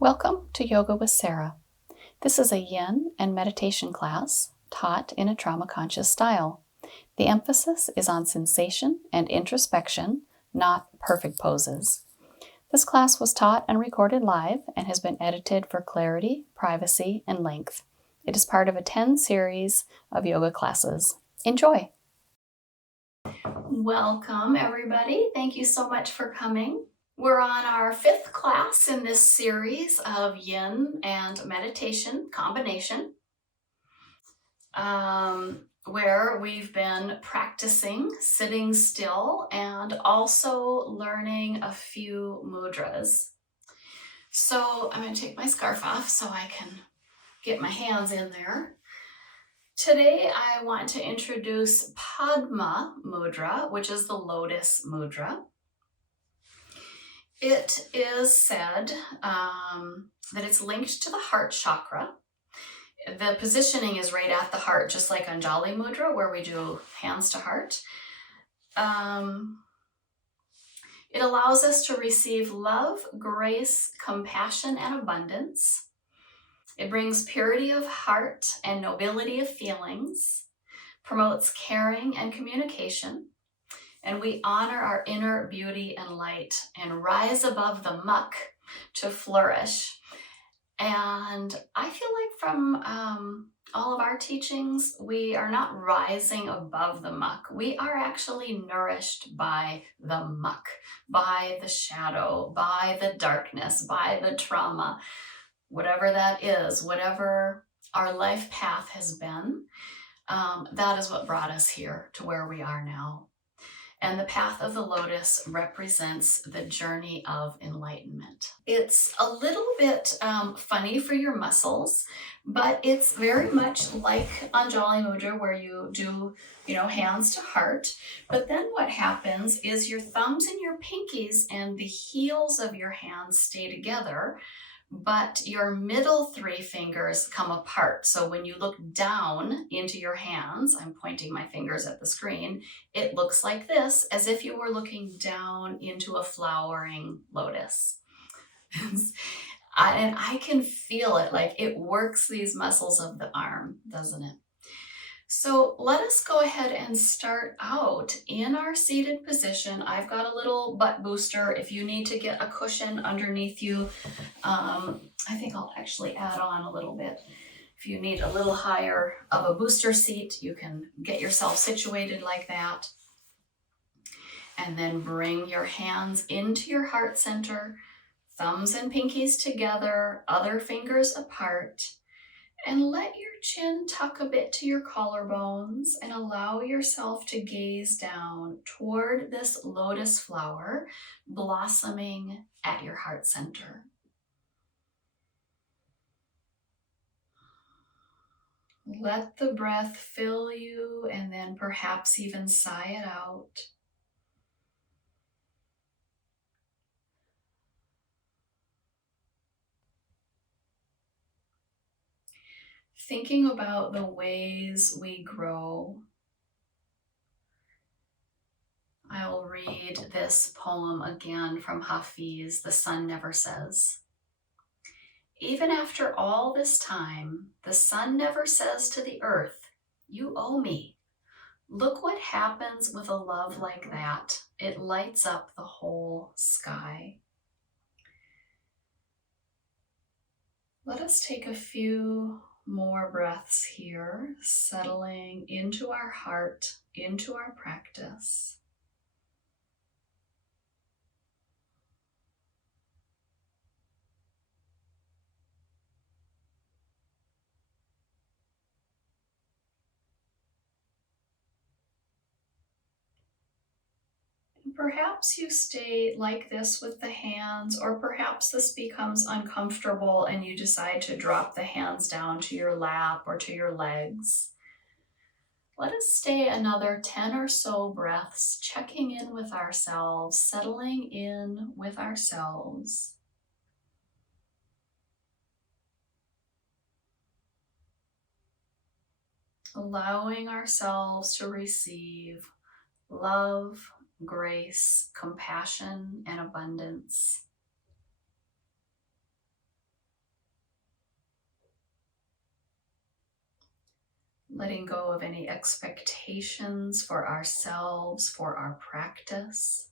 Welcome to Yoga with Sara. This is a Yin and meditation class taught in a trauma-conscious style. The emphasis is on sensation and introspection, not perfect poses. This class was taught and recorded live and has been edited for clarity, privacy, and length. It is part of a 10 series of yoga classes. Enjoy! Welcome, everybody. Thank you so much for coming. We're on our 5th class in this series of Yin and meditation combination, where we've been practicing sitting still and also learning a few mudras. So I'm going to take my scarf off so I can get my hands in there. Today I want to introduce Padma Mudra, which is the Lotus Mudra. It is said that it's linked to the heart chakra. The positioning is right at the heart, just like Anjali Mudra, where we do hands to heart. It allows us to receive love, grace, compassion, and abundance. It brings purity of heart and nobility of feelings, promotes caring and communication, and we honor our inner beauty and light and rise above the muck to flourish. And I feel like from all of our teachings, we are not rising above the muck. We are actually nourished by the muck, by the shadow, by the darkness, by the trauma, whatever that is, whatever our life path has been. That is what brought us here to where we are now. And the path of the lotus represents the journey of enlightenment. It's a little bit funny for your muscles, but it's very much like Anjali Mudra, where you do, hands to heart. But then what happens is your thumbs and your pinkies and the heels of your hands stay together, but your middle 3 fingers come apart. So when you look down into your hands, I'm pointing my fingers at the screen, it looks like this, as if you were looking down into a flowering lotus. And I can feel it, like it works these muscles of the arm, doesn't it? So let us go ahead and start out in our seated position. I've got a little butt booster. If you need to get a cushion underneath you, I think I'll actually add on a little bit. If you need a little higher of a booster seat, you can get yourself situated like that. And then bring your hands into your heart center, thumbs and pinkies together, other fingers apart. And let your chin tuck a bit to your collarbones and allow yourself to gaze down toward this lotus flower blossoming at your heart center. Let the breath fill you and then perhaps even sigh it out. Thinking about the ways we grow. I'll read this poem again from Hafiz, The Sun Never Says. Even after all this time, the sun never says to the earth, "You owe me." Look what happens with a love like that. It lights up the whole sky. Let us take a few more breaths here, settling into our heart, into our practice. Perhaps you stay like this with the hands, or perhaps this becomes uncomfortable and you decide to drop the hands down to your lap or to your legs. Let us stay another 10 or so breaths, checking in with ourselves, settling in with ourselves. Allowing ourselves to receive love, grace, compassion, and abundance. letting go of any expectations for ourselves, for our practice.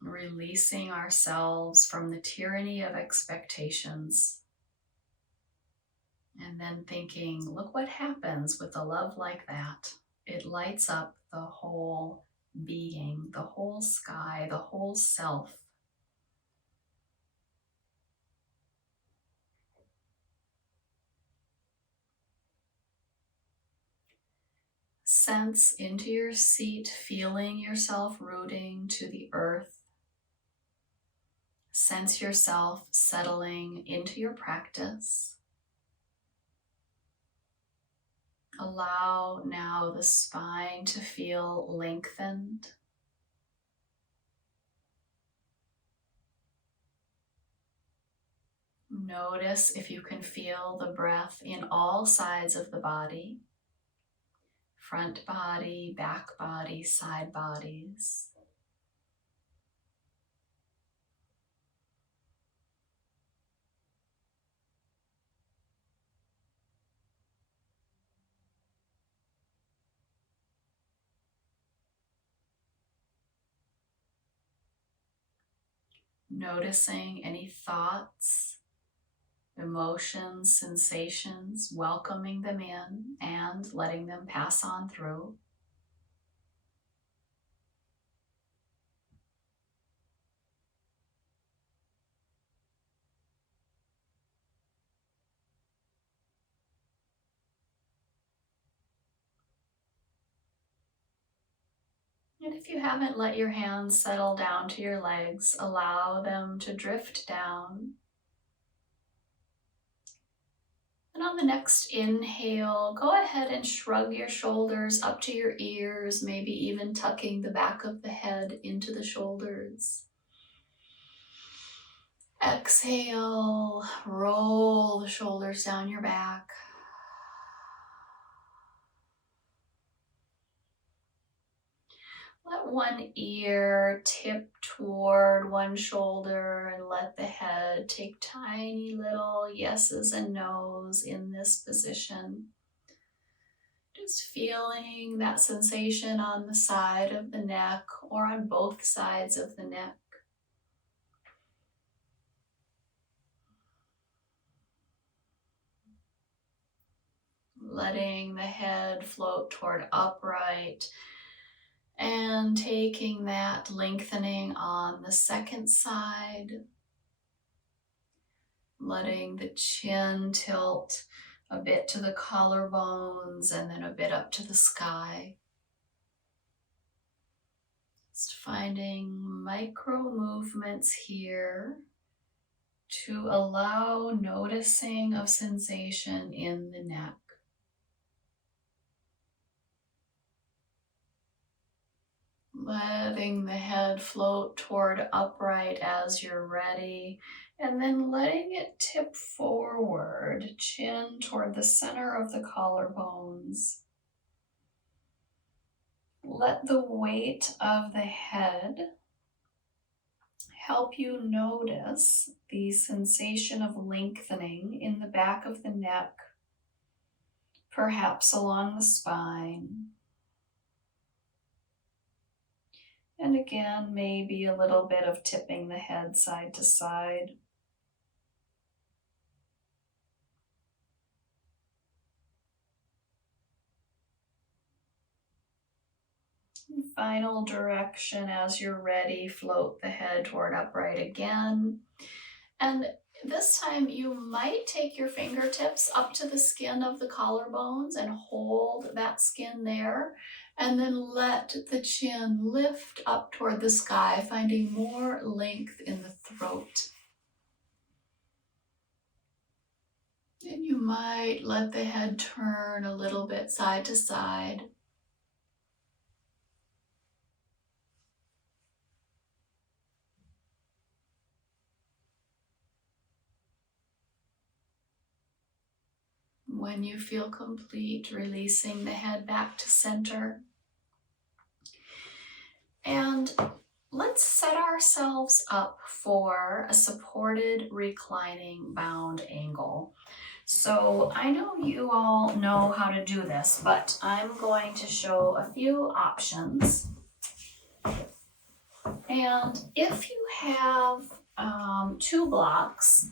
Releasing ourselves from the tyranny of expectations. And then thinking, look what happens with a love like that. It lights up the whole being, the whole sky, the whole self. Sense into your seat, feeling yourself rooting to the earth. Sense yourself settling into your practice. Allow now the spine to feel lengthened. Notice if you can feel the breath in all sides of the body. Front body, back body, side bodies. Noticing any thoughts, emotions, sensations, welcoming them in and letting them pass on through. And if you haven't let your hands settle down to your legs, allow them to drift down. And on the next inhale, go ahead and shrug your shoulders up to your ears, maybe even tucking the back of the head into the shoulders. Exhale, roll the shoulders down your back. Let one ear tip toward one shoulder and let the head take tiny little yeses and nos in this position. Just feeling that sensation on the side of the neck or on both sides of the neck. Letting the head float toward upright and taking that lengthening on the second side. Letting the chin tilt a bit to the collarbones and then a bit up to the sky. Just finding micro movements here to allow noticing of sensation in the neck. Letting the head float toward upright as you're ready, and then letting it tip forward, chin toward the center of the collarbones. Let the weight of the head help you notice the sensation of lengthening in the back of the neck, perhaps along the spine. And again, maybe a little bit of tipping the head side to side. And final direction as you're ready, float the head toward upright again. And this time you might take your fingertips up to the skin of the collarbones and hold that skin there. And then let the chin lift up toward the sky, finding more length in the throat. And you might let the head turn a little bit side to side. When you feel complete, releasing the head back to center. And let's let's set ourselves up for a supported reclining bound angle. So I know you all know how to do this, but I'm going to show a few options. And if you have 2 blocks,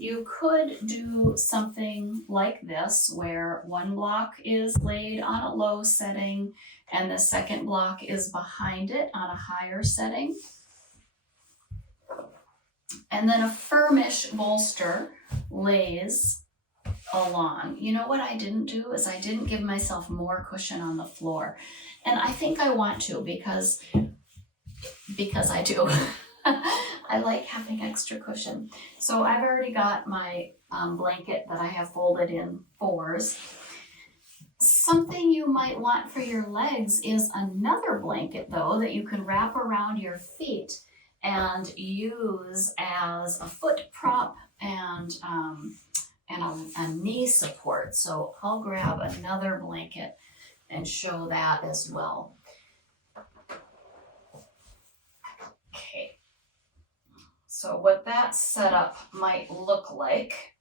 you could do something like this, where one block is laid on a low setting and the second block is behind it on a higher setting. And then a firmish bolster lays along. You know what I didn't do is I didn't give myself more cushion on the floor. And I think I want to because I do. I like having extra cushion. So I've already got my blanket that I have folded in 4s. Something you might want for your legs is another blanket, though, that you can wrap around your feet and use as a foot prop and a knee support. So I'll grab another blanket and show that as well. Okay, so what that setup might look like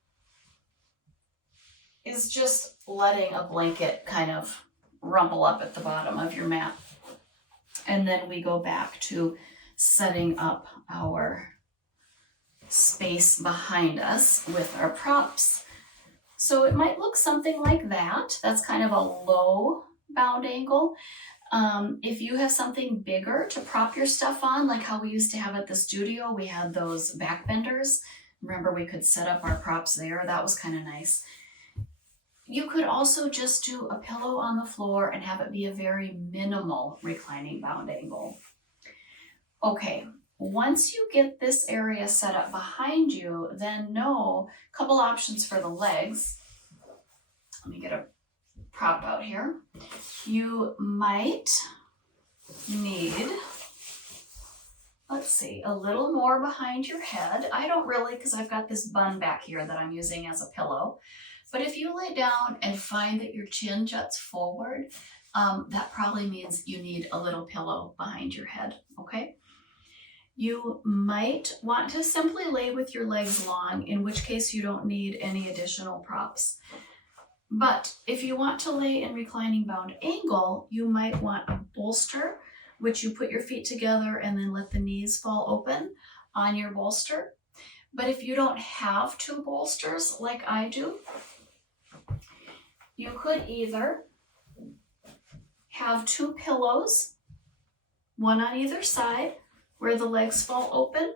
is just letting a blanket kind of rumble up at the bottom of your mat. And then we go back to setting up our space behind us with our props. So it might look something like that. That's kind of a low bound angle. If you have something bigger to prop your stuff on, like how we used to have at the studio, we had those back benders. Remember, we could set up our props there. That was kind of nice. You could also just do a pillow on the floor and have it be a very minimal reclining bound angle. Okay, once you get this area set up behind you, then know a couple options for the legs. Let me get a prop out here. You might need, let's see, a little more behind your head. I don't really, because I've got this bun back here that I'm using as a pillow. But if you lay down and find that your chin juts forward, that probably means you need a little pillow behind your head, okay? You might want to simply lay with your legs long, in which case you don't need any additional props. But if you want to lay in reclining bound angle, you might want a bolster, which you put your feet together and then let the knees fall open on your bolster. But if you don't have 2 bolsters like I do, you could either have 2 pillows, one on either side, where the legs fall open,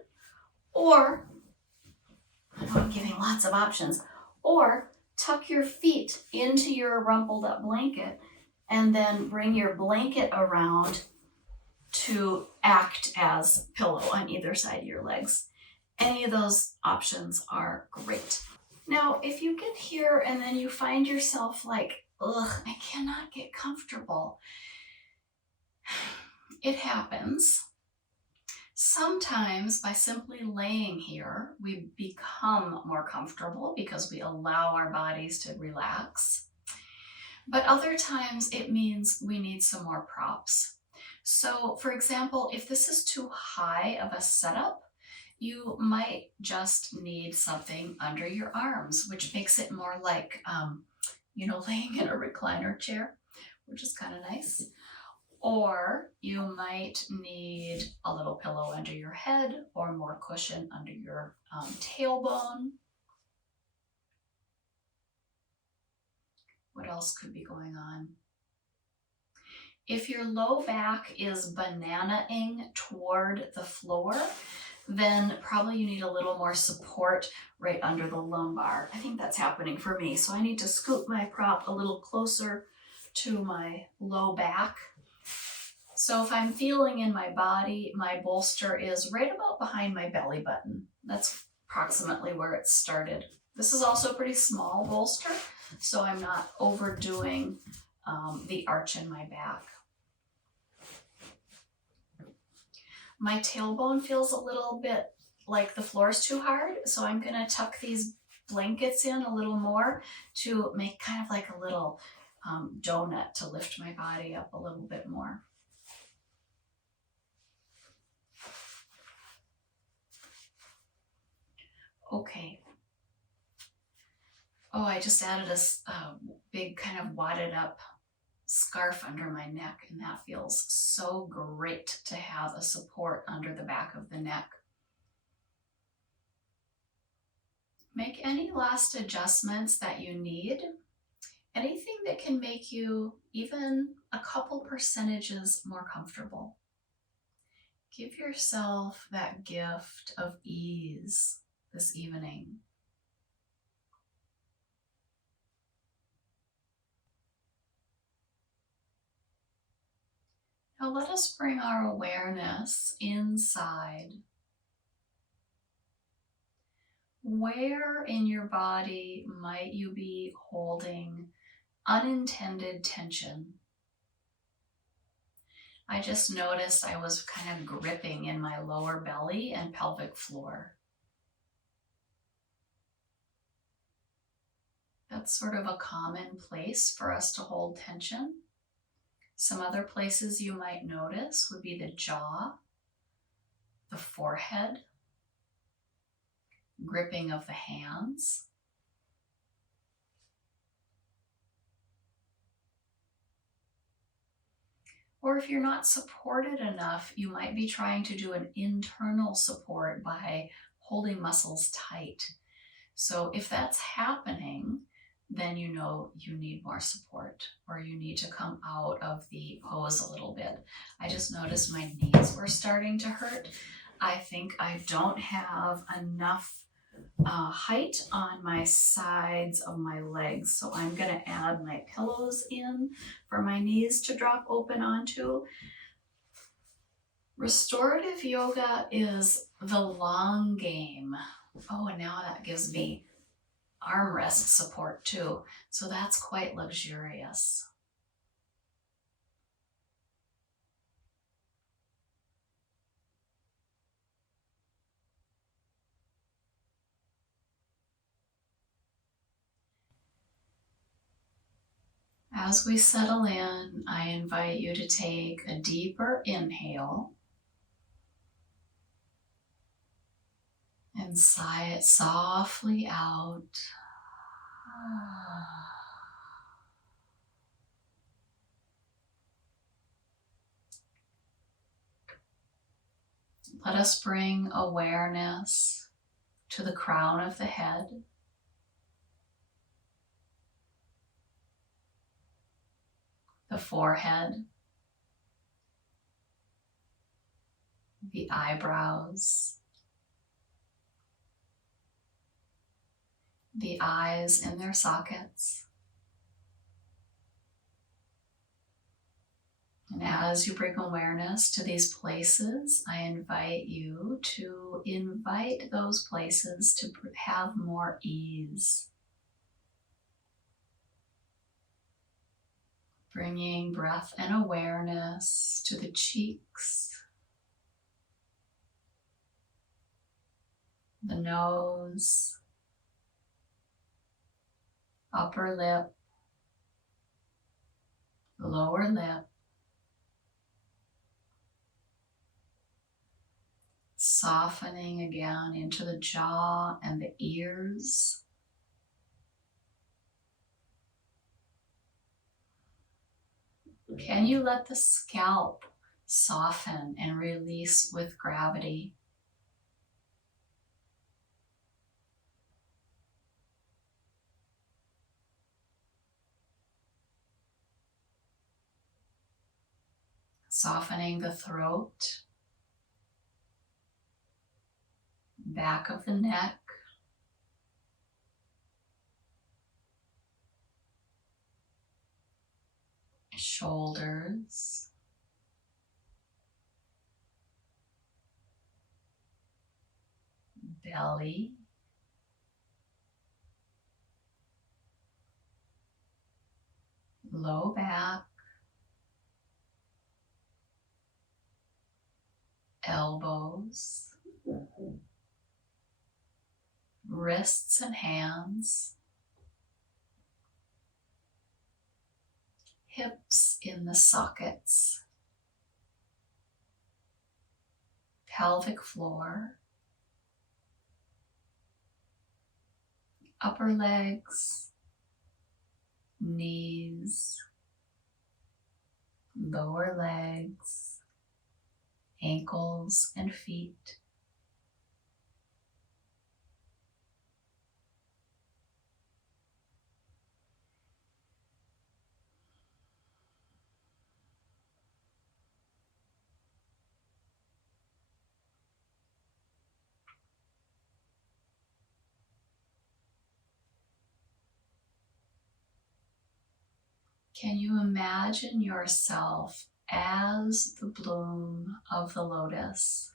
or, I know I'm giving lots of options, or tuck your feet into your rumpled up blanket and then bring your blanket around to act as pillow on either side of your legs. Any of those options are great. Now, if you get here and then you find yourself like, ugh, I cannot get comfortable. It happens. Sometimes by simply laying here, we become more comfortable because we allow our bodies to relax. But other times it means we need some more props. So for example, if this is too high of a setup, you might just need something under your arms, which makes it more like, laying in a recliner chair, which is kind of nice. Or you might need a little pillow under your head or more cushion under your tailbone. What else could be going on? If your low back is banana-ing toward the floor, then probably you need a little more support right under the lumbar. I think that's happening for me. So I need to scoot my prop a little closer to my low back. So if I'm feeling in my body, my bolster is right about behind my belly button. That's approximately where it started. This is also a pretty small bolster, so I'm not overdoing the arch in my back. My tailbone feels a little bit like the floor is too hard, so I'm going to tuck these blankets in a little more to make kind of like a little donut to lift my body up a little bit more. I just added a big kind of wadded up scarf under my neck, and that feels so great to have a support under the back of the neck. Make any last adjustments that you need. Anything that can make you even a couple percentages more comfortable. Give yourself that gift of ease this evening. Now let us bring our awareness inside. Where in your body might you be holding unintended tension? I just noticed I was kind of gripping in my lower belly and pelvic floor. That's sort of a common place for us to hold tension. Some other places you might notice would be the jaw, the forehead, gripping of the hands. Or if you're not supported enough, you might be trying to do an internal support by holding muscles tight. So if that's happening, then you know you need more support, or you need to come out of the pose a little bit. I just noticed my knees were starting to hurt. I think I don't have enough height on my sides of my legs, so I'm going to add my pillows in for my knees to drop open onto. Restorative yoga is the long game. Oh, and now that gives me armrest support too, so that's quite luxurious. As we settle in, I invite you to take a deeper inhale and sigh it softly out. Let us bring awareness to the crown of the head, the forehead, the eyebrows, the eyes in their sockets. And as you bring awareness to these places, I invite you to invite those places to have more ease. Bringing breath and awareness to the cheeks, the nose, upper lip, lower lip, softening again into the jaw and the ears. Can you let the scalp soften and release with gravity? Softening the throat, back of the neck, shoulders, belly, low back, elbows, wrists and hands, hips in the sockets, pelvic floor, upper legs, knees, lower legs, ankles and feet. Can you imagine yourself as the bloom of the lotus?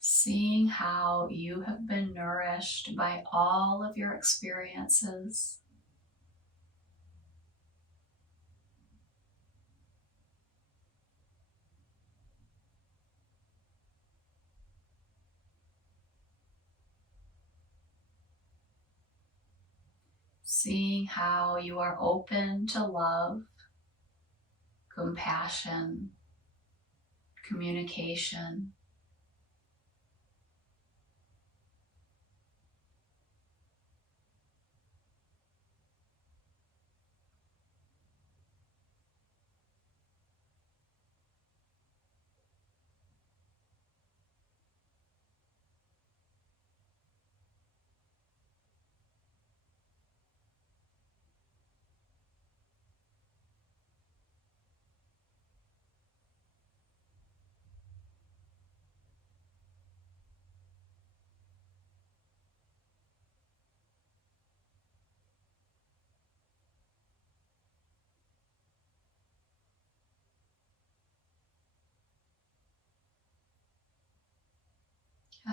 Seeing how you have been nourished by all of your experiences. Seeing how you are open to love, compassion, communication.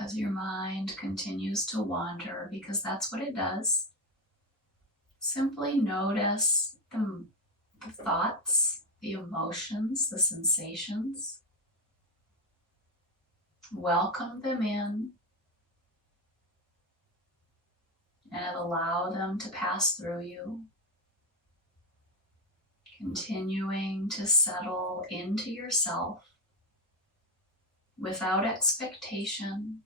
As your mind continues to wander, because that's what it does, simply notice the thoughts, the emotions, the sensations. Welcome them in and allow them to pass through you, continuing to settle into yourself without expectation,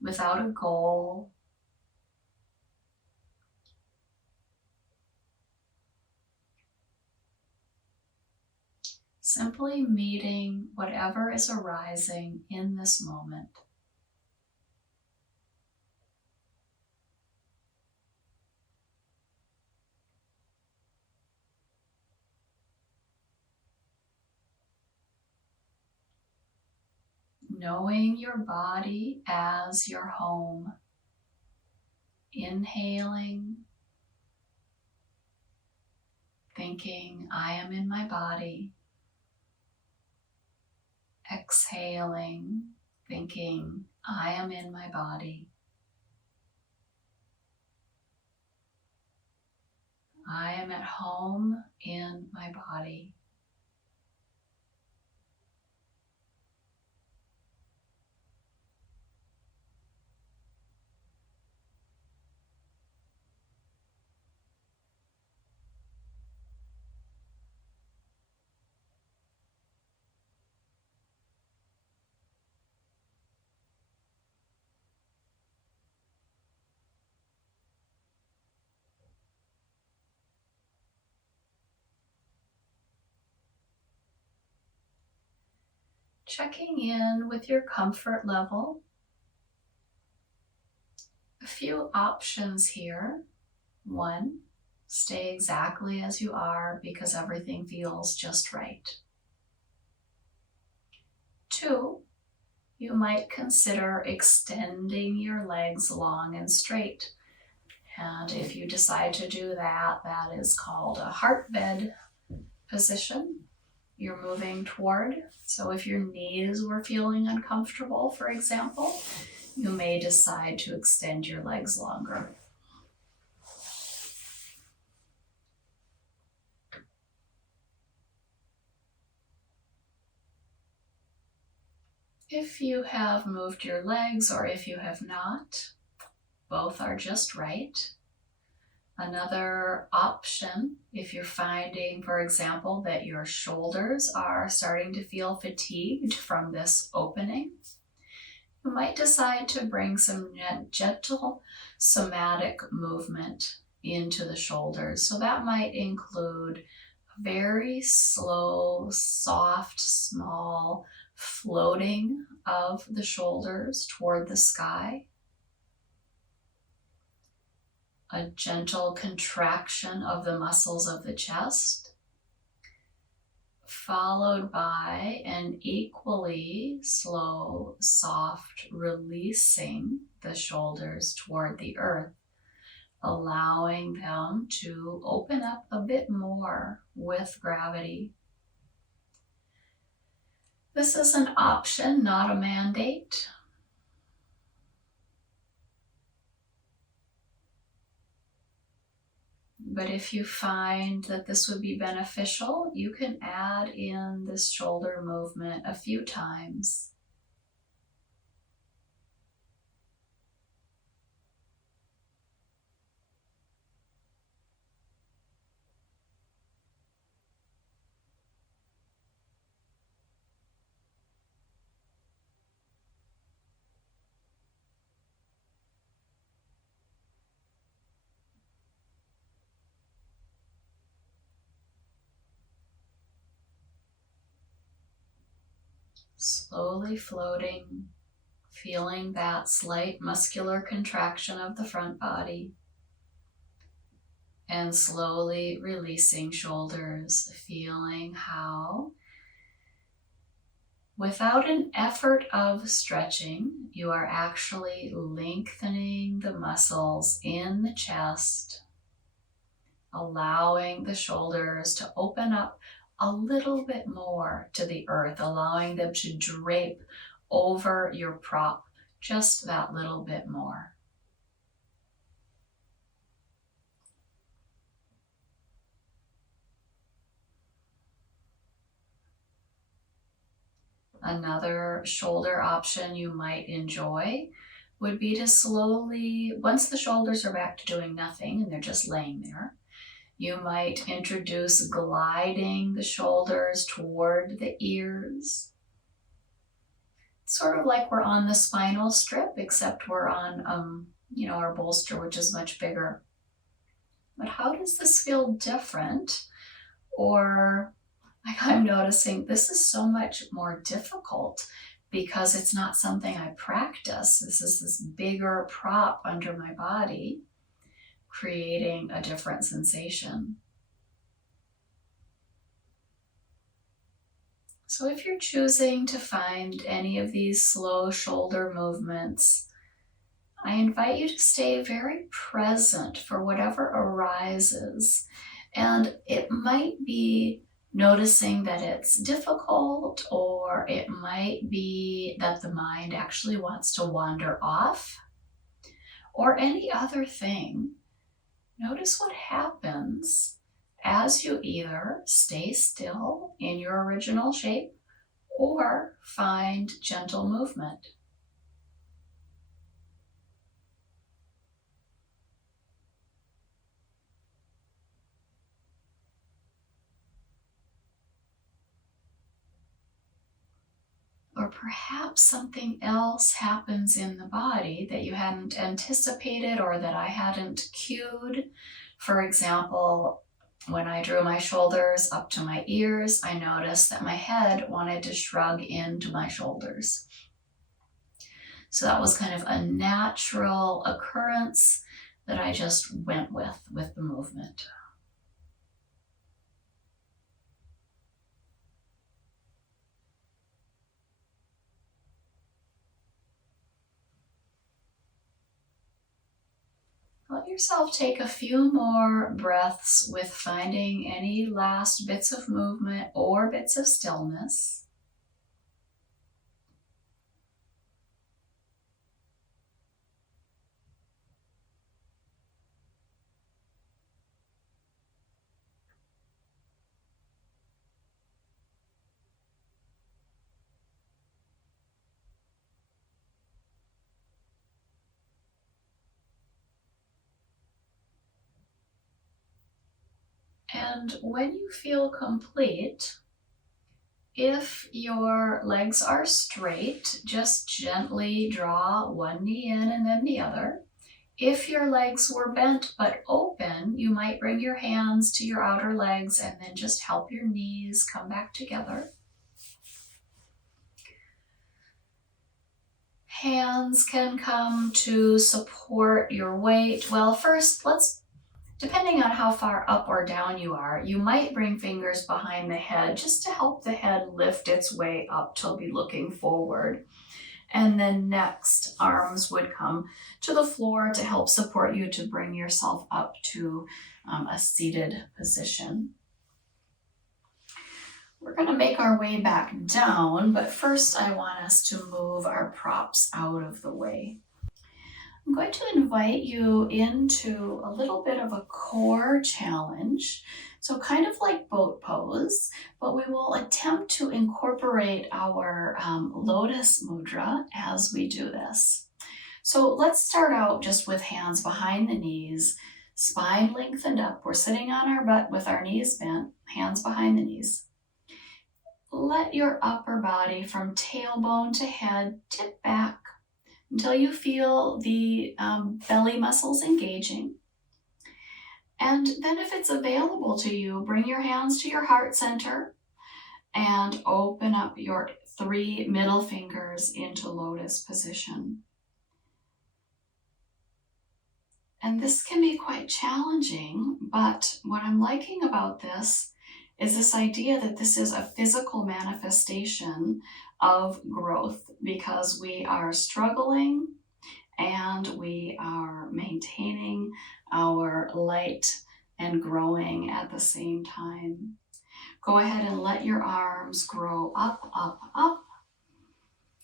without a goal. Simply meeting whatever is arising in this moment. Knowing your body as your home. Inhaling, thinking, I am in my body. Exhaling, thinking, I am in my body. I am at home in my body. Checking in with your comfort level. A few options here. 1, stay exactly as you are because everything feels just right. 2, you might consider extending your legs long and straight. And if you decide to do that, that is called a heart bed position you're moving toward. So if your knees were feeling uncomfortable, for example, you may decide to extend your legs longer. If you have moved your legs or if you have not, both are just right. Another option, if you're finding, for example, that your shoulders are starting to feel fatigued from this opening, you might decide to bring some gentle somatic movement into the shoulders. So that might include a very slow, soft, small floating of the shoulders toward the sky, a gentle contraction of the muscles of the chest, followed by an equally slow, soft releasing the shoulders toward the earth, allowing them to open up a bit more with gravity. This is an option, not a mandate. But if you find that this would be beneficial, you can add in this shoulder movement a few times. Slowly floating, feeling that slight muscular contraction of the front body, and slowly releasing shoulders, feeling how, without an effort of stretching, you are actually lengthening the muscles in the chest, allowing the shoulders to open up a little bit more to the earth, allowing them to drape over your prop just that little bit more. Another shoulder option you might enjoy would be to slowly, once the shoulders are back to doing nothing and they're just laying there, you might introduce gliding the shoulders toward the ears. Sort of like we're on the spinal strip, except we're on, our bolster, which is much bigger. But how does this feel different? Or, like, I'm noticing this is so much more difficult because it's not something I practice. This is this bigger prop under my body, creating a different sensation. So if you're choosing to find any of these slow shoulder movements, I invite you to stay very present for whatever arises. And it might be noticing that it's difficult, or it might be that the mind actually wants to wander off, or any other thing. Notice what happens as you either stay still in your original shape or find gentle movement. Or perhaps something else happens in the body that you hadn't anticipated or that I hadn't cued. For example, when I drew my shoulders up to my ears, I noticed that my head wanted to shrug into my shoulders. So that was kind of a natural occurrence that I just went with the movement. Let yourself take a few more breaths with finding any last bits of movement or bits of stillness. And when you feel complete, if your legs are straight, just gently draw one knee in and then the other. If your legs were bent but open, you might bring your hands to your outer legs and then just help your knees come back together. Hands can come to support your weight. Well, first, depending on how far up or down you are, you might bring fingers behind the head just to help the head lift its way up to be looking forward. And then next, arms would come to the floor to help support you to bring yourself up to a seated position. We're going to make our way back down, but first I want us to move our props out of the way. I'm going to invite you into a little bit of a core challenge. So kind of like boat pose, but we will attempt to incorporate our lotus mudra as we do this. So let's start out just with hands behind the knees, spine lengthened up. We're sitting on our butt with our knees bent, hands behind the knees. Let your upper body from tailbone to head tip back until you feel the belly muscles engaging. And then if it's available to you, bring your hands to your heart center and open up your 3 middle fingers into lotus position. And this can be quite challenging, but what I'm liking about this is this idea that this is a physical manifestation of growth, because we are struggling and we are maintaining our light and growing at the same time. Go ahead and let your arms grow up, up, up,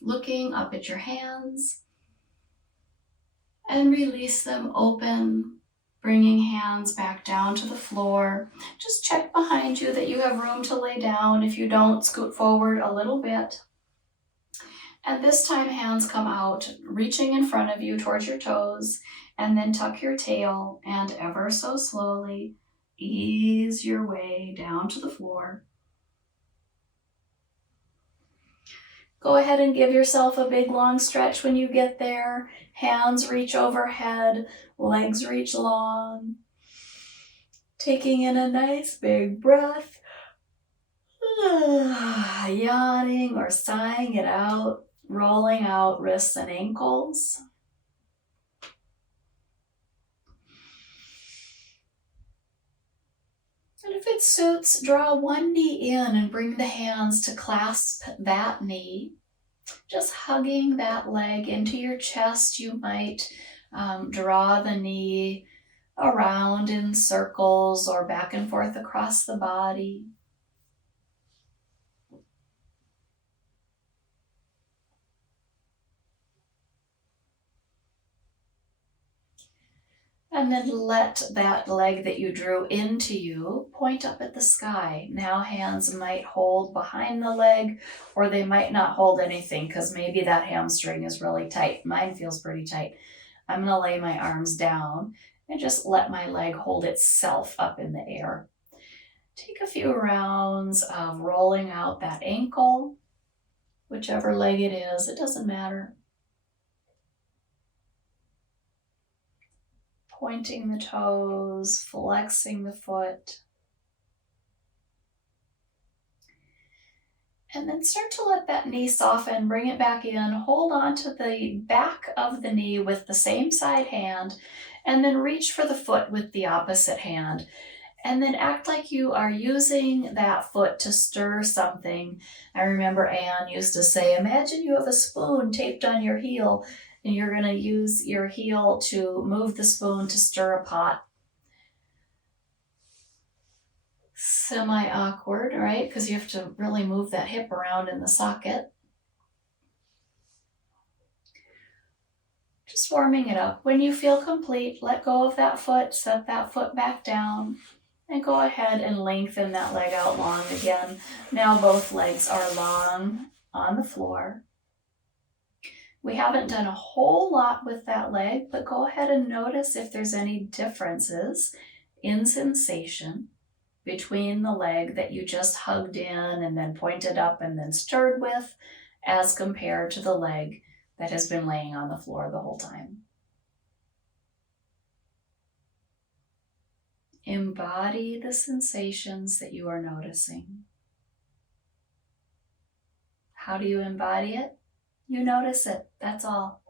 looking up at your hands, and release them open, bringing hands back down to the floor. Just check behind you that you have room to lay down. If you don't, scoot forward a little bit. And this time hands come out, reaching in front of you towards your toes, and then tuck your tail and ever so slowly ease your way down to the floor. Go ahead and give yourself a big long stretch when you get there. Hands reach overhead, legs reach long. Taking in a nice big breath. Yawning or sighing it out, rolling out wrists and ankles. And if it suits, draw one knee in and bring the hands to clasp that knee. Just hugging that leg into your chest. You might draw the knee around in circles or back and forth across the body. And then let that leg that you drew into you point up at the sky. Now hands might hold behind the leg, or they might not hold anything because maybe that hamstring is really tight. Mine feels pretty tight. I'm going to lay my arms down and just let my leg hold itself up in the air. Take a few rounds of rolling out that ankle, whichever leg it is, it doesn't matter. Pointing the toes, flexing the foot. And then start to let that knee soften, bring it back in, hold on to the back of the knee with the same side hand, and then reach for the foot with the opposite hand. And then act like you are using that foot to stir something. I remember Anne used to say, imagine you have a spoon taped on your heel, and you're going to use your heel to move the spoon to stir a pot. Semi-awkward, right? Because you have to really move that hip around in the socket. Just warming it up. When you feel complete, let go of that foot, set that foot back down, and go ahead and lengthen that leg out long again. Now both legs are long on the floor. We haven't done a whole lot with that leg, but go ahead and notice if there's any differences in sensation. between the leg that you just hugged in and then pointed up and then stirred with, as compared to the leg that has been laying on the floor the whole time. Embody the sensations that you are noticing. How do you embody it? You notice it, that's all.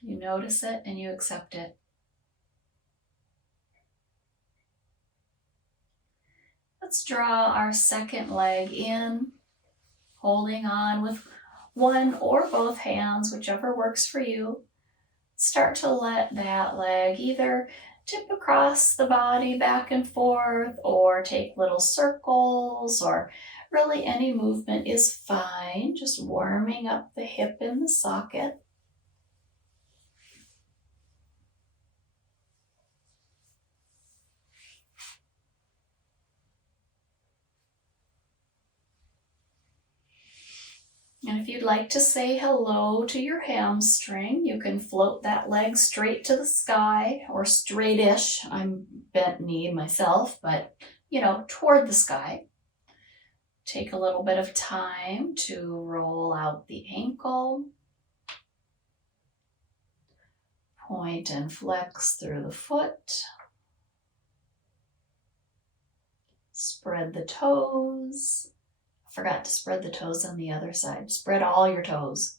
You notice it and you accept it. Let's draw our second leg in, holding on with one or both hands, whichever works for you. Start to let that leg either tip across the body back and forth or take little circles, or really any movement is fine. Just warming up the hip in the socket. And if you'd like to say hello to your hamstring, you can float that leg straight to the sky, or straight-ish. I'm bent knee myself, but toward the sky. Take a little bit of time to roll out the ankle. Point and flex through the foot. Spread the toes. Forgot to spread the toes on the other side. Spread all your toes.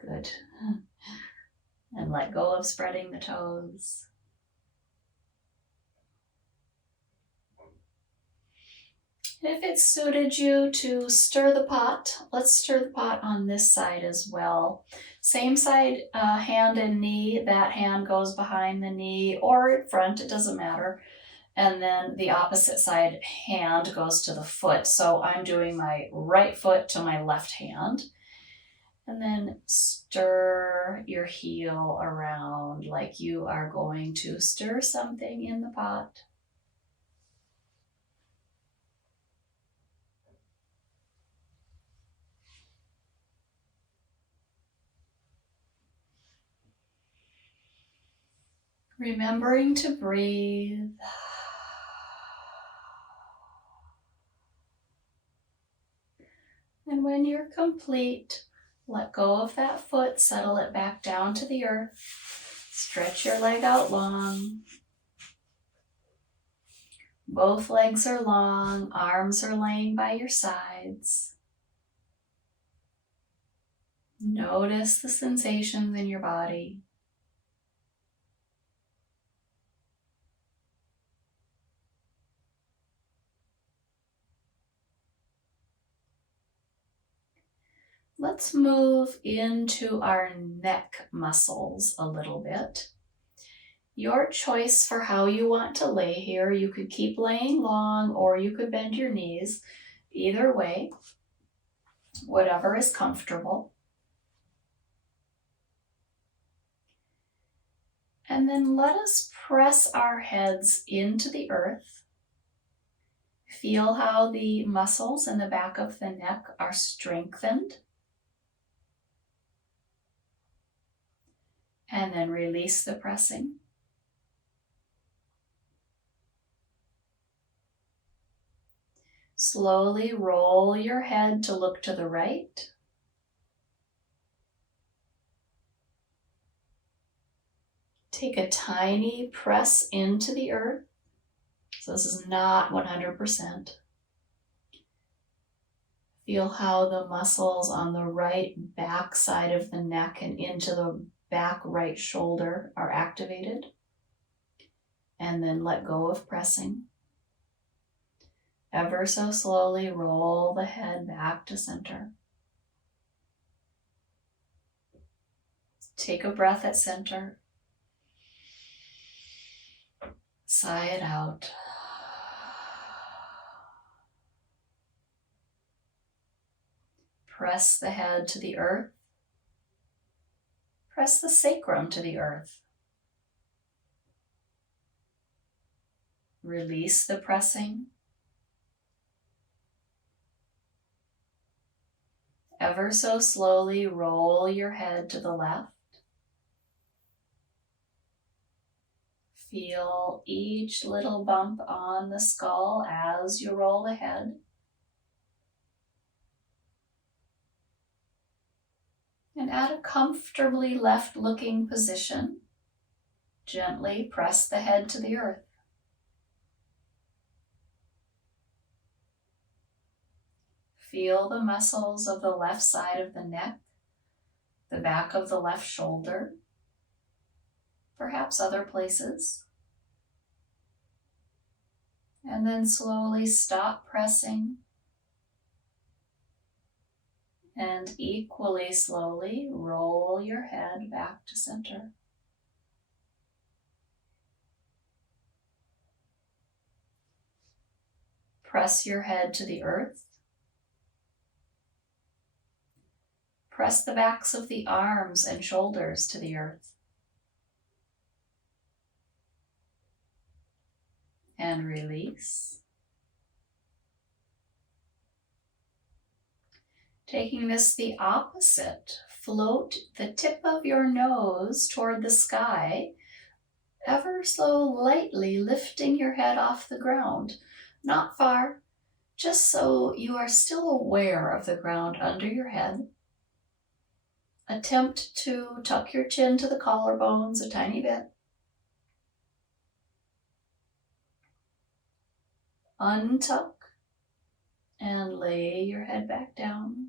Good. And let go of spreading the toes. If it suited you to stir the pot, let's stir the pot on this side as well. Same side, hand and knee. That hand goes behind the knee or in front, it doesn't matter. And then the opposite side hand goes to the foot. So I'm doing my right foot to my left hand. And then stir your heel around like you are going to stir something in the pot. Remembering to breathe. And when you're complete, let go of that foot, settle it back down to the earth. Stretch your leg out long. Both legs are long, arms are laying by your sides. Notice the sensations in your body. Let's move into our neck muscles a little bit. Your choice for how you want to lay here. You could keep laying long or you could bend your knees. Either way, whatever is comfortable. And then let us press our heads into the earth. Feel how the muscles in the back of the neck are strengthened. And then release the pressing. Slowly roll your head to look to the right. Take a tiny press into the earth. So this is not 100%. Feel how the muscles on the right back side of the neck and into the back right shoulder are activated. And then let go of pressing. Ever so slowly roll the head back to center. Take a breath at center. Sigh it out. Press the head to the earth. Press the sacrum to the earth. Release the pressing. Ever so slowly roll your head to the left. Feel each little bump on the skull as you roll ahead. And at a comfortably left-looking position, gently press the head to the earth. Feel the muscles of the left side of the neck, the back of the left shoulder, perhaps other places. And then slowly stop pressing. And equally slowly roll your head back to center. Press your head to the earth. Press the backs of the arms and shoulders to the earth. And release. Taking this the opposite, float the tip of your nose toward the sky, ever so lightly lifting your head off the ground, not far, just so you are still aware of the ground under your head. Attempt to tuck your chin to the collarbones a tiny bit. Untuck and lay your head back down.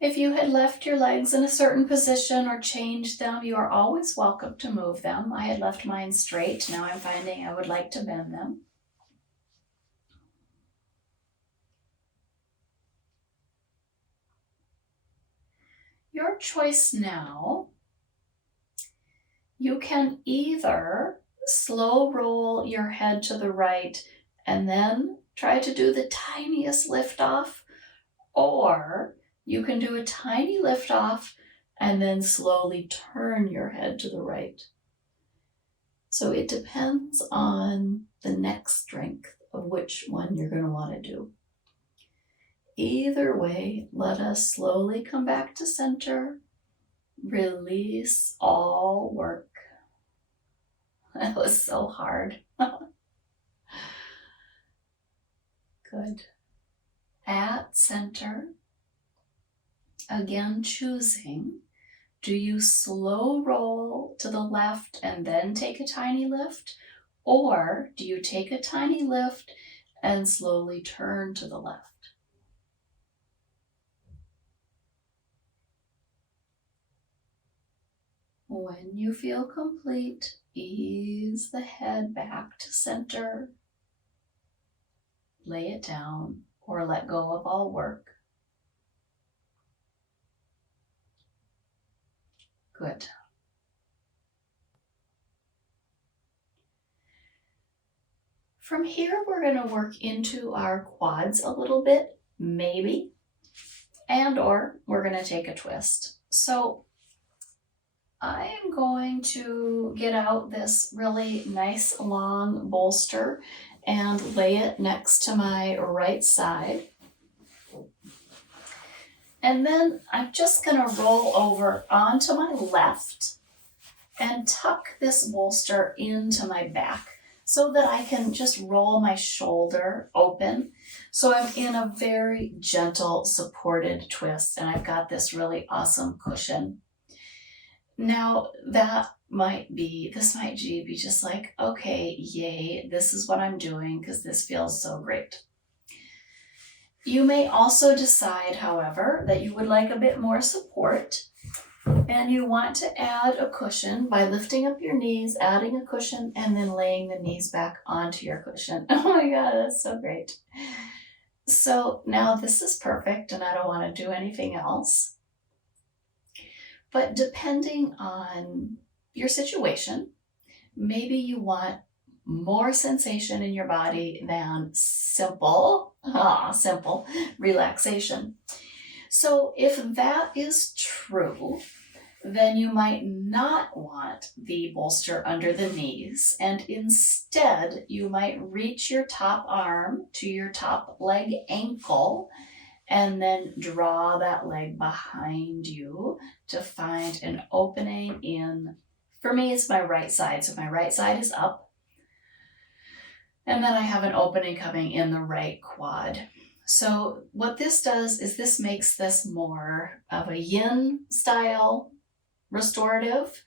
If you had left your legs in a certain position or changed them, you are always welcome to move them. I had left mine straight. Now I'm finding I would like to bend them. Your choice now. You can either slow roll your head to the right and then try to do the tiniest lift off, or you can do a tiny lift off and then slowly turn your head to the right. So it depends on the neck strength of which one you're going to want to do. Either way, let us slowly come back to center. Release all work. That was so hard. Good. At center, again choosing, do you slow roll to the left and then take a tiny lift? Or do you take a tiny lift and slowly turn to the left? When you feel complete, ease the head back to center. Lay it down or let go of all work. Good. From here, we're going to work into our quads a little bit, maybe, and or we're going to take a twist. So I am going to get out this really nice long bolster and lay it next to my right side. And then I'm just going to roll over onto my left and tuck this bolster into my back so that I can just roll my shoulder open. So I'm in a very gentle supported twist, and I've got this really awesome cushion. Now this might be just like, okay, yay, this is what I'm doing because this feels so great. You may also decide, however, that you would like a bit more support and you want to add a cushion by lifting up your knees, adding a cushion, and then laying the knees back onto your cushion. Oh my God, that's so great. So now this is perfect and I don't want to do anything else. But depending on your situation, maybe you want more sensation in your body than simple relaxation. So if that is true, then you might not want the bolster under the knees, and instead you might reach your top arm to your top leg ankle And then draw that leg behind you to find an opening in, for me, it's my right side. So my right side is up. And then I have an opening coming in the right quad. So what this does is this makes this more of a yin style restorative.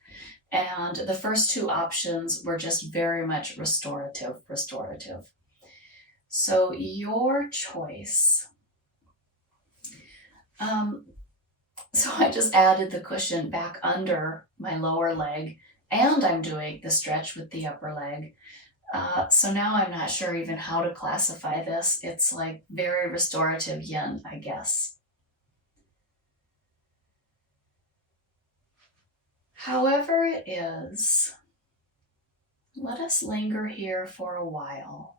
And the first two options were just very much restorative. So your choice. So I just added the cushion back under my lower leg, and I'm doing the stretch with the upper leg. So now I'm not sure even how to classify this. It's like very restorative yin, I guess. However it is, let us linger here for a while.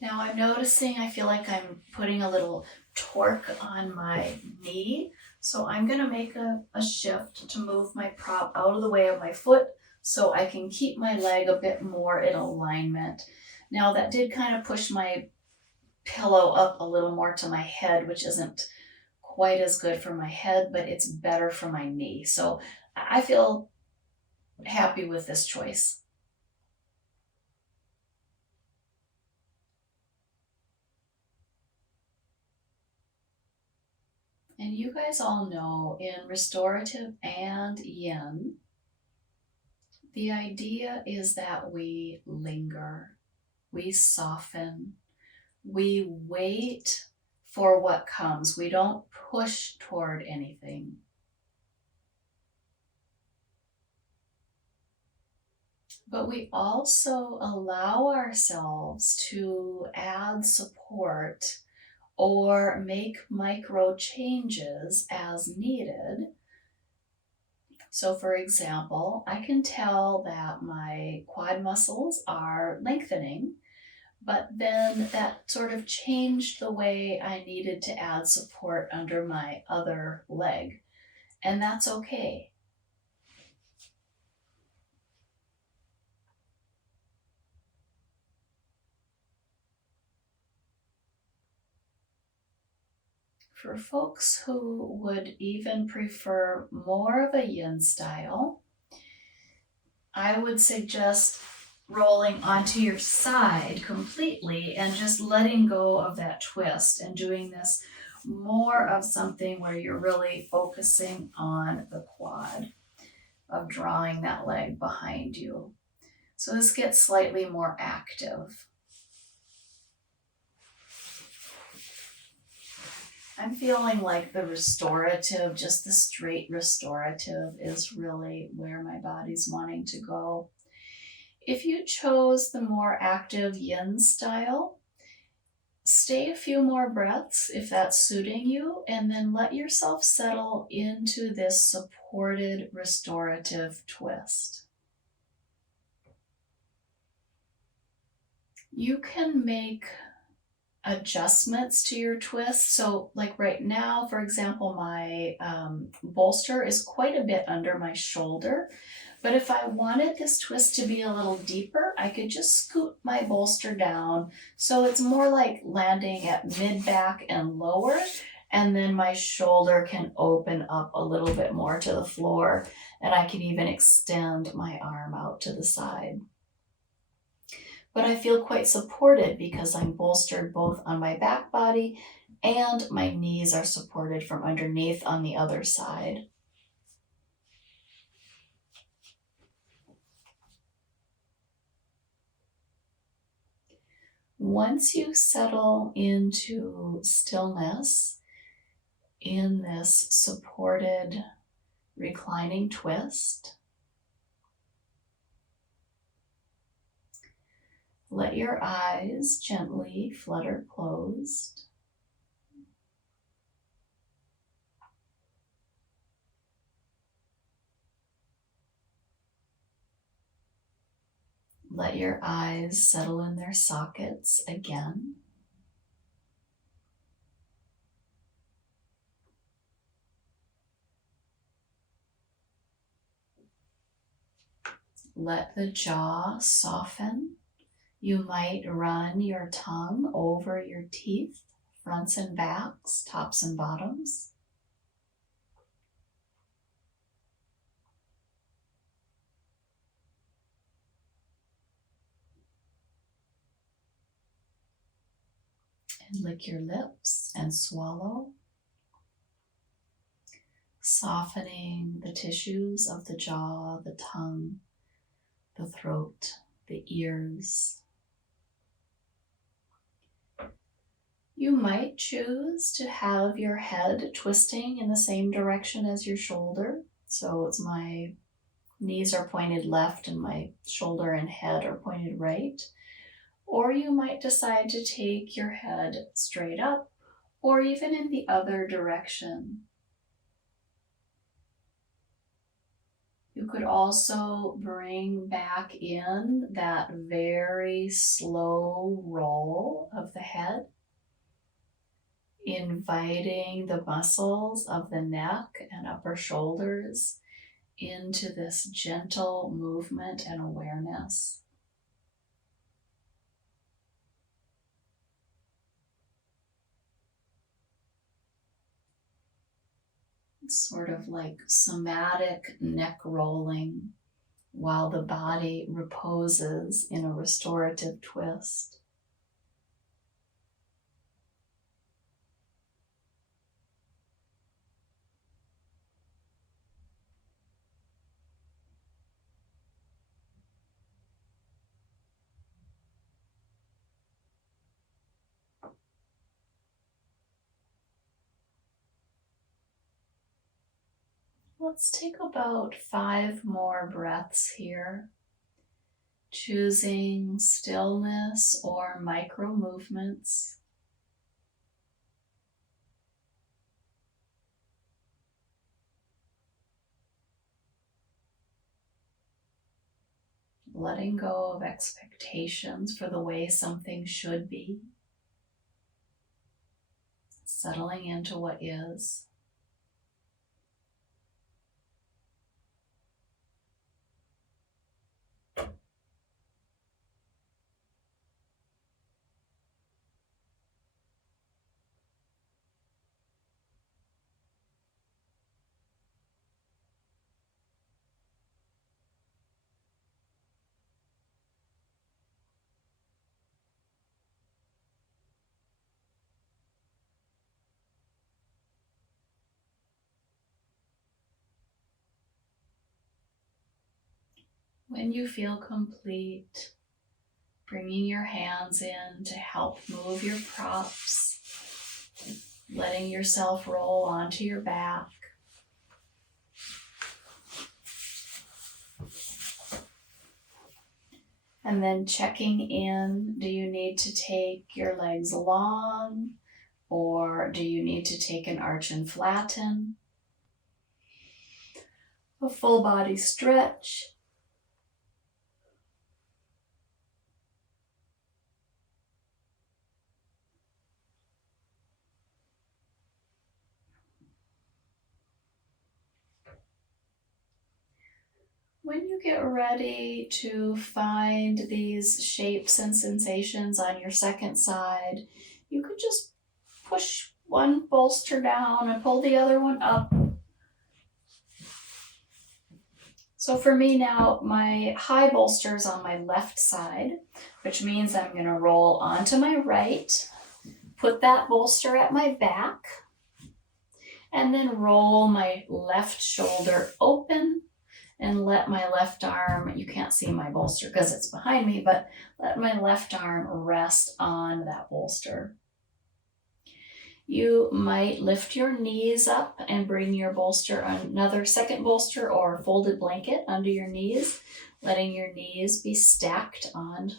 Now I'm noticing, I feel like I'm putting a little torque on my knee. So I'm going to make a shift to move my prop out of the way of my foot so I can keep my leg a bit more in alignment. Now that did kind of push my pillow up a little more to my head, which isn't quite as good for my head, but it's better for my knee. So I feel happy with this choice. And you guys all know in restorative and yin, the idea is that we linger, we soften, we wait for what comes. We don't push toward anything. But we also allow ourselves to add support or make micro changes as needed. So for example, I can tell that my quad muscles are lengthening, but then that sort of changed the way I needed to add support under my other leg. And that's okay. For folks who would even prefer more of a yin style, I would suggest rolling onto your side completely and just letting go of that twist and doing this more of something where you're really focusing on the quad, of drawing that leg behind you. So this gets slightly more active. I'm feeling like the restorative, just the straight restorative, is really where my body's wanting to go. If you chose the more active yin style, stay a few more breaths if that's suiting you, and then let yourself settle into this supported restorative twist. You can make adjustments to your twist. So like right now, for example, my bolster is quite a bit under my shoulder. But if I wanted this twist to be a little deeper, I could just scoot my bolster down. So it's more like landing at mid-back and lower. And then my shoulder can open up a little bit more to the floor. And I can even extend my arm out to the side. But I feel quite supported because I'm bolstered both on my back body and my knees are supported from underneath on the other side. Once you settle into stillness in this supported reclining twist, let your eyes gently flutter closed. Let your eyes settle in their sockets again. Let the jaw soften You might run your tongue over your teeth, fronts and backs, tops and bottoms. And lick your lips and swallow, softening the tissues of the jaw, the tongue, the throat, the ears. You might choose to have your head twisting in the same direction as your shoulder. So it's my knees are pointed left and my shoulder and head are pointed right. Or you might decide to take your head straight up or even in the other direction. You could also bring back in that very slow roll of the head, inviting the muscles of the neck and upper shoulders into this gentle movement and awareness. Sort of like somatic neck rolling while the body reposes in a restorative twist. Let's take about 5 more breaths here, choosing stillness or micro movements. Letting go of expectations for the way something should be. Settling into what is. When you feel complete, bringing your hands in to help move your props, letting yourself roll onto your back. And then checking in, do you need to take your legs long or do you need to take an arch and flatten? A full body stretch. When you get ready to find these shapes and sensations on your second side, you could just push one bolster down and pull the other one up. So for me now, my high bolster is on my left side, which means I'm going to roll onto my right, put that bolster at my back, and then roll my left shoulder open and let my left arm, you can't see my bolster because it's behind me, but let my left arm rest on that bolster. You might lift your knees up and bring your bolster, another second bolster or folded blanket under your knees, letting your knees be stacked on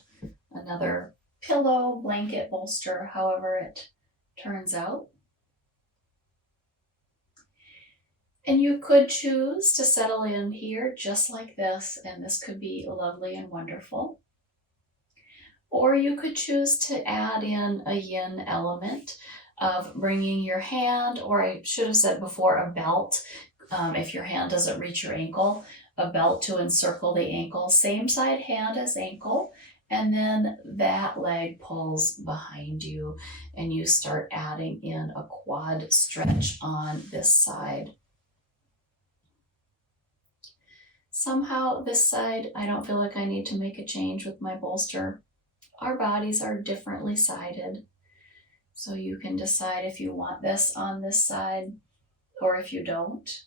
another pillow, blanket, bolster, however it turns out. And you could choose to settle in here just like this, and this could be lovely and wonderful. Or you could choose to add in a yin element of bringing your hand, or I should have said before, a belt, if your hand doesn't reach your ankle, a belt to encircle the ankle, same side hand as ankle, And then that leg pulls behind you and you start adding in a quad stretch on this side. Somehow this side, I don't feel like I need to make a change with my bolster. Our bodies are differently sided. So you can decide if you want this on this side or if you don't.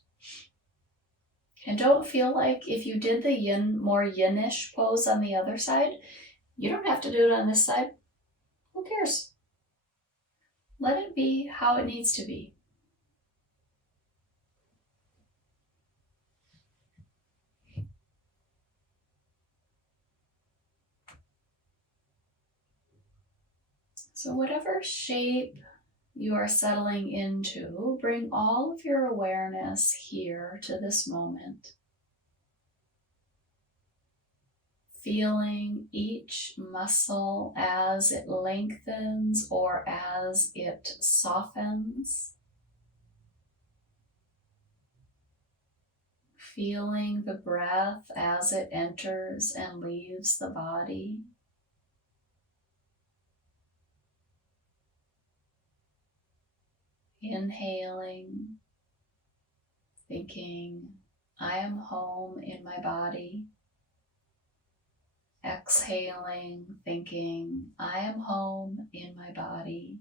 And don't feel like if you did the yin, more yin-ish pose on the other side, you don't have to do it on this side. Who cares? Let it be how it needs to be. So whatever shape you are settling into, bring all of your awareness here to this moment. Feeling each muscle as it lengthens or as it softens. Feeling the breath as it enters and leaves the body. Inhaling, thinking, I am home in my body. Exhaling, thinking, I am home in my body.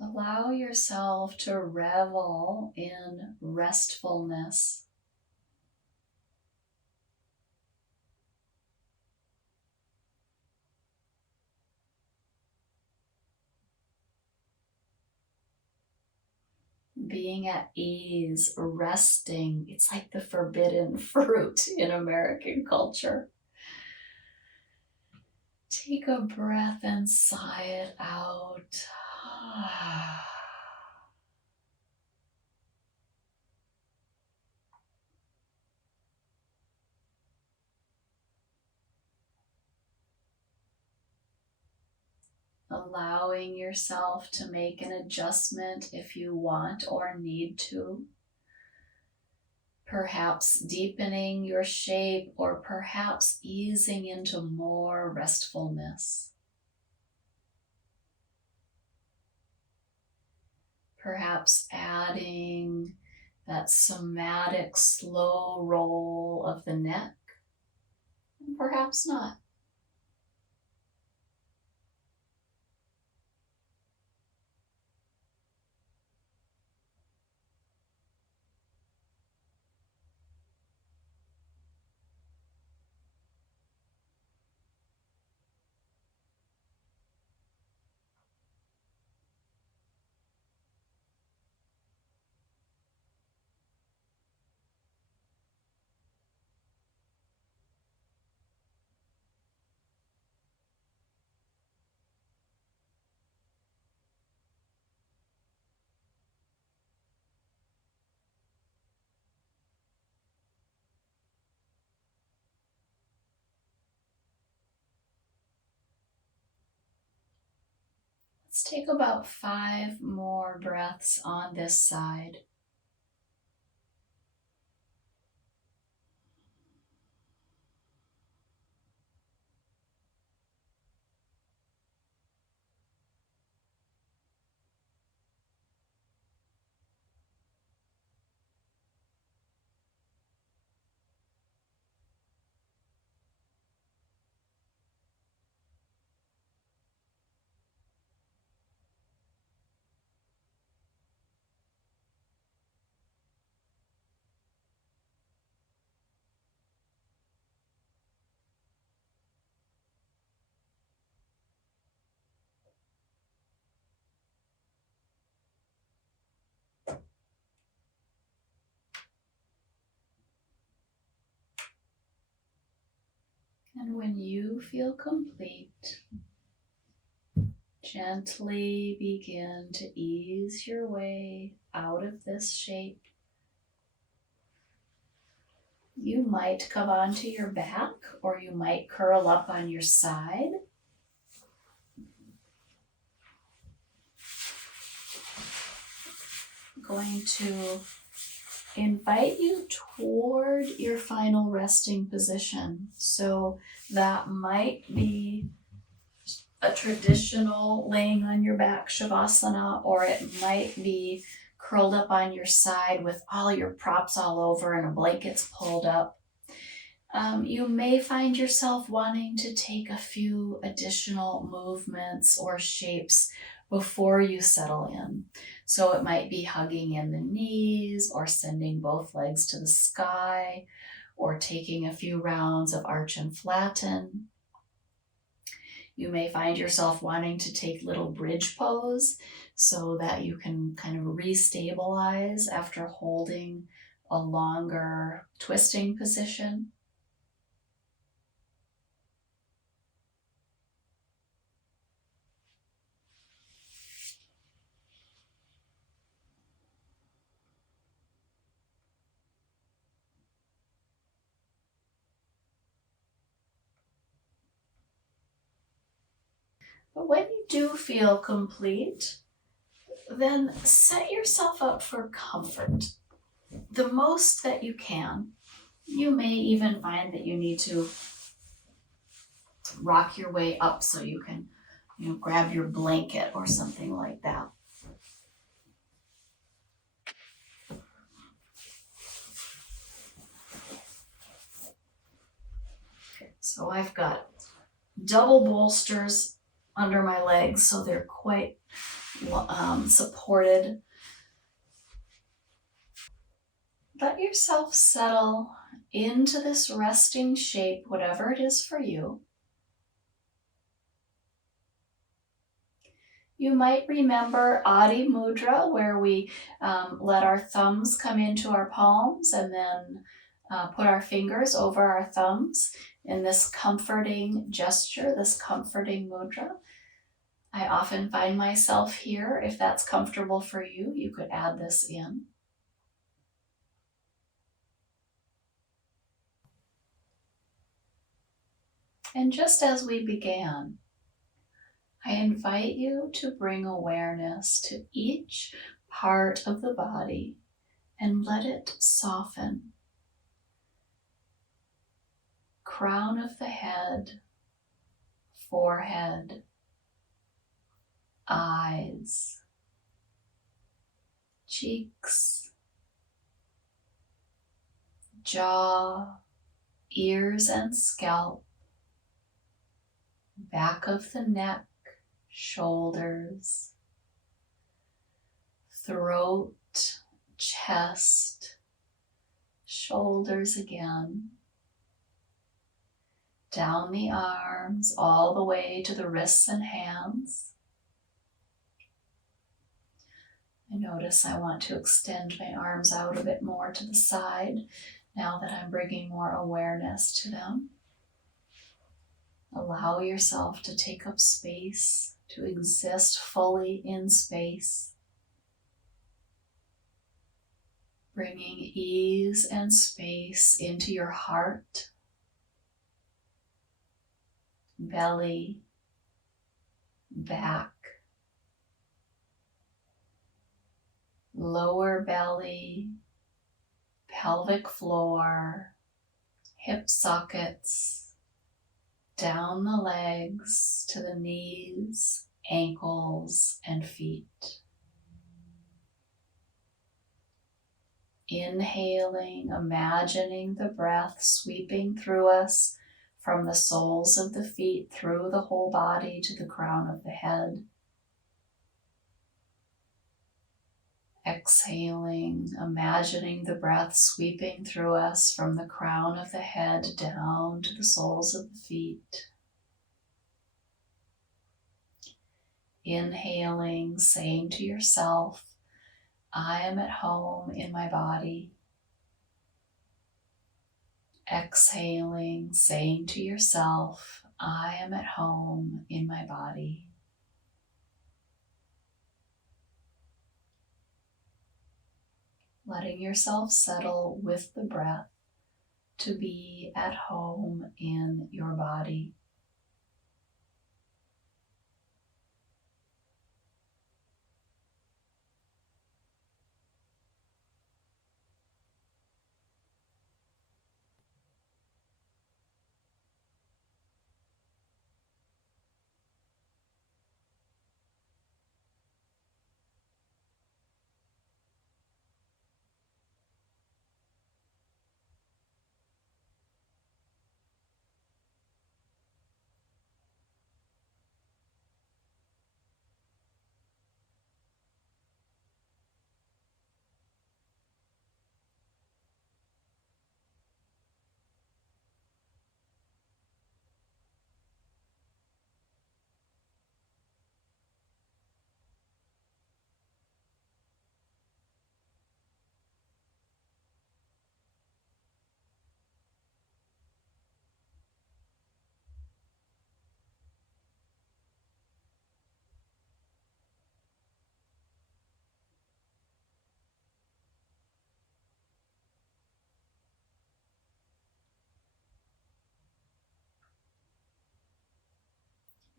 Allow yourself to revel in restfulness. Being at ease, resting. It's like the forbidden fruit in American culture. Take a breath and sigh it out. Allowing yourself to make an adjustment if you want or need to. Perhaps deepening your shape or perhaps easing into more restfulness. Perhaps adding that somatic slow roll of the neck, and perhaps not. Let's take about 5 more breaths on this side. And when you feel complete, gently begin to ease your way out of this shape. You might come onto your back, or you might curl up on your side. I'm going to invite you toward your final resting position. So that might be a traditional laying on your back Shavasana, or it might be curled up on your side with all your props all over and a blanket's pulled up. You may find yourself wanting to take a few additional movements or shapes before you settle in. So it might be hugging in the knees, or sending both legs to the sky, or taking a few rounds of arch and flatten. You may find yourself wanting to take little bridge pose so that you can kind of restabilize after holding a longer twisting position. But when you do feel complete, then set yourself up for comfort the most that you can. You may even find that you need to rock your way up so you can, grab your blanket or something like that. So I've got double bolsters under my legs, so they're quite supported. Let yourself settle into this resting shape, whatever it is for you. You might remember Adi Mudra, where we let our thumbs come into our palms and then put our fingers over our thumbs in this comforting gesture, this comforting mudra. I often find myself here. If that's comfortable for you, you could add this in. And just as we began, I invite you to bring awareness to each part of the body and let it soften. Crown of the head, forehead, eyes, cheeks, jaw, ears and scalp, back of the neck, shoulders, throat, chest, shoulders again, down the arms all the way to the wrists and hands. I notice I want to extend my arms out a bit more to the side now that I'm bringing more awareness to them. Allow yourself to take up space, to exist fully in space, bringing ease and space into your heart, belly, back, lower belly, pelvic floor, hip sockets, down the legs to the knees, ankles, and feet. Inhaling, imagining the breath sweeping through us from the soles of the feet through the whole body to the crown of the head. Exhaling, imagining the breath sweeping through us from the crown of the head down to the soles of the feet. Inhaling, saying to yourself, I am at home in my body. Exhaling, saying to yourself, I am at home in my body. Letting yourself settle with the breath to be at home in your body.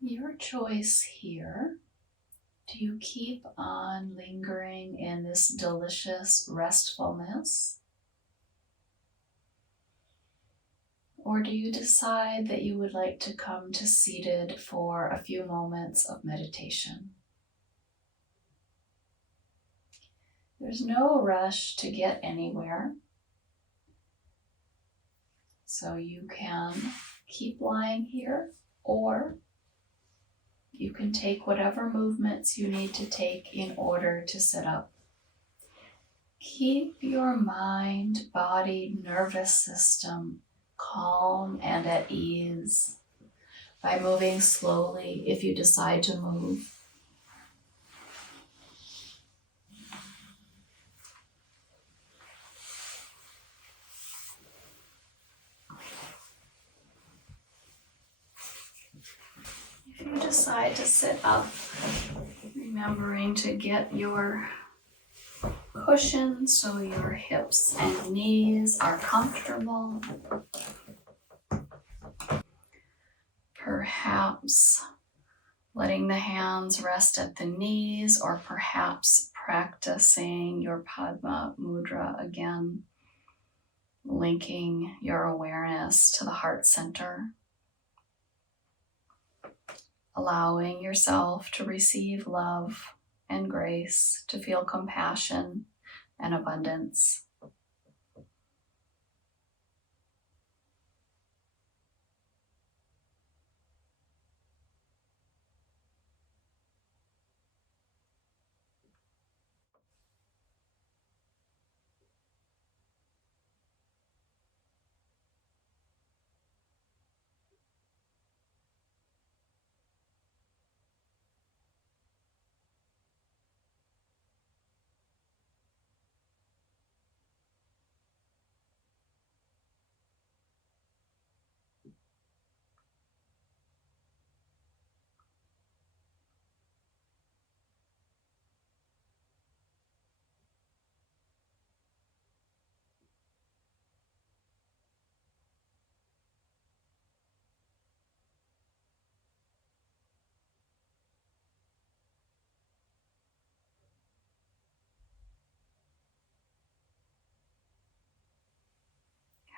Your choice here. Do you keep on lingering in this delicious restfulness? Or do you decide that you would like to come to seated for a few moments of meditation? There's no rush to get anywhere, so you can keep lying here, or you can take whatever movements you need to take in order to sit up. Keep your mind, body, nervous system calm and at ease by moving slowly if you decide to move. If you decide to sit up, remembering to get your cushion so your hips and knees are comfortable. Perhaps letting the hands rest at the knees, or perhaps practicing your Padma Mudra again, linking your awareness to the heart center. Allowing yourself to receive love and grace, to feel compassion and abundance.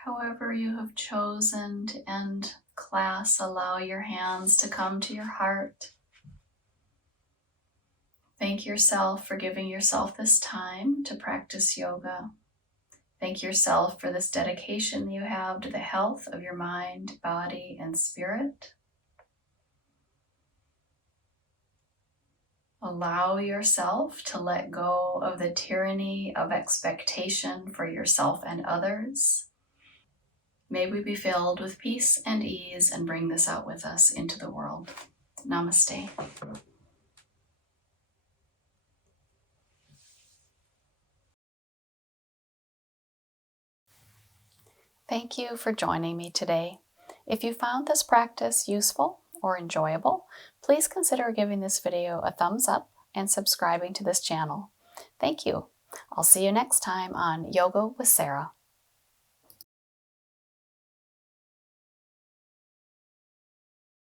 However you have chosen to end class, allow your hands to come to your heart. Thank yourself for giving yourself this time to practice yoga. Thank yourself for this dedication you have to the health of your mind, body, and spirit. Allow yourself to let go of the tyranny of expectation for yourself and others. May we be filled with peace and ease and bring this out with us into the world. Namaste. Thank you for joining me today. If you found this practice useful or enjoyable, please consider giving this video a thumbs up and subscribing to this channel. Thank you. I'll see you next time on Yoga with Sara.